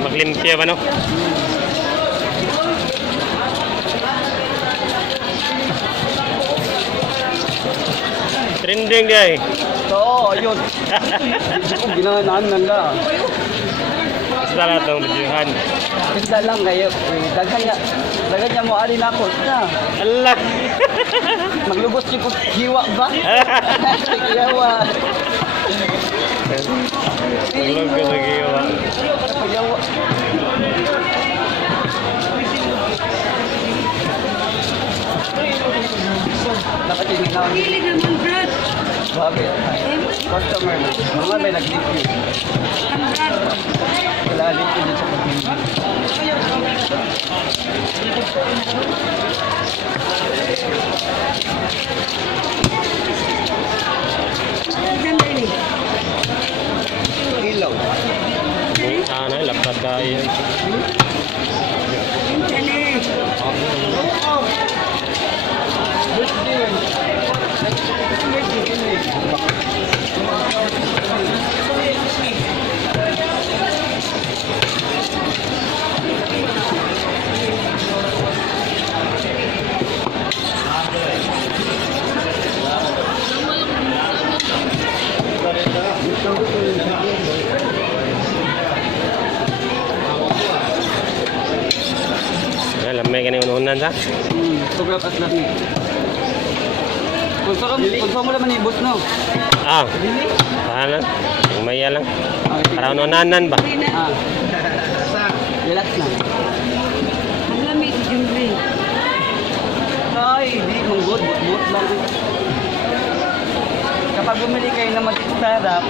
maglimpya ba no? Trending dia eh. Oo, ayun. Ginanaan lang ka. Basta na itong videohan. Isda lang kayo. Daghan niya mo alin ako. Isda. Allah! Maglubos niyo po hiwa ba? Hiwa. Maglog ka sa giwa. Hiwa. Dapat yung ginawa. Hilig naman, Brad. Babi. Customer. Mga may nag-review. Wala review dito sa pag-review. Ganda ini. Ilaw. Sana lapad tayo. Ini. Lamay ka na yung ununan sa? Sobrang aslat ni. Kung mo naman ibot no? Ah, sana. Umaya lang. Para ununanan ba? Ah. Relax na. Ang lamig yung ring. Ay, di manggod. But lang. Kapag bumili kayo ng masarap,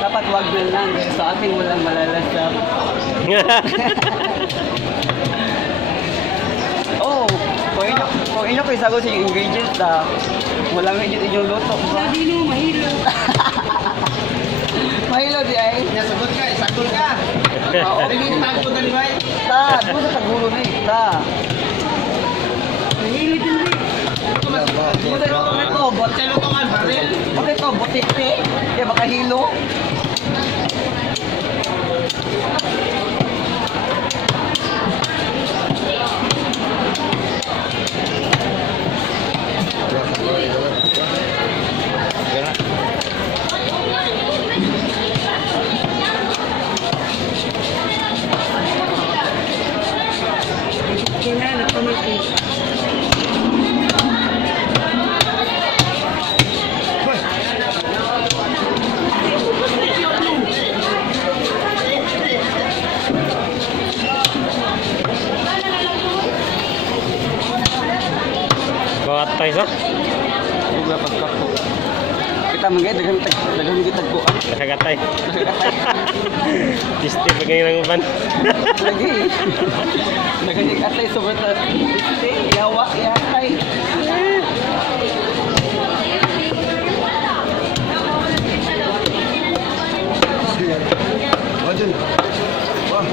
dapat wag na lang. Sa akin walang malalasap. Oh, kung inyo ko isagot sa ingredients na walang ingredient inyong luto. Sabi mo, mahilo. Mahilo di ay. Nasagot ka, sakol ka. Oo. Tingin tago na ni Bay. Ta, doon sa tagulo na eh. Ta. Mahilo yung ring. Buti ito, Sa lutungan, baril. buti ito, buti kaya makahilo. Kaya na, pamagkis. Bawat tayo sa? Buga pas kapo. Kita mangay daghang kita ko. Nakagatay. Pisti pa kayo ng uban. Lagi. Daghang atay sobrang ta. Yawa yatay. Wajun. Wah.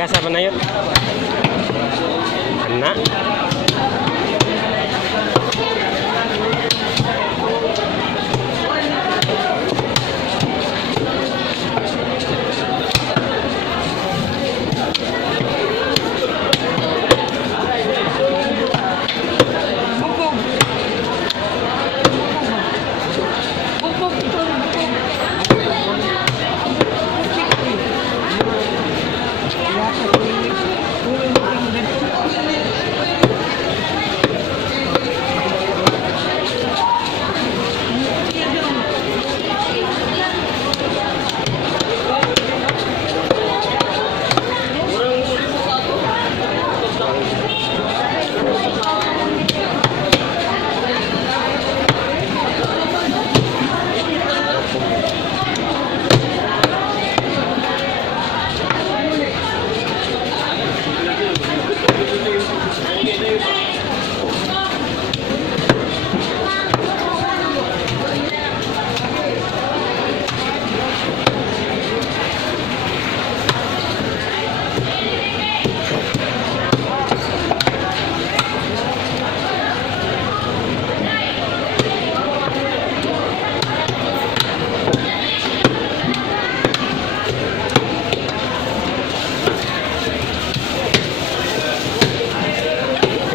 Kasama na yun. Anak.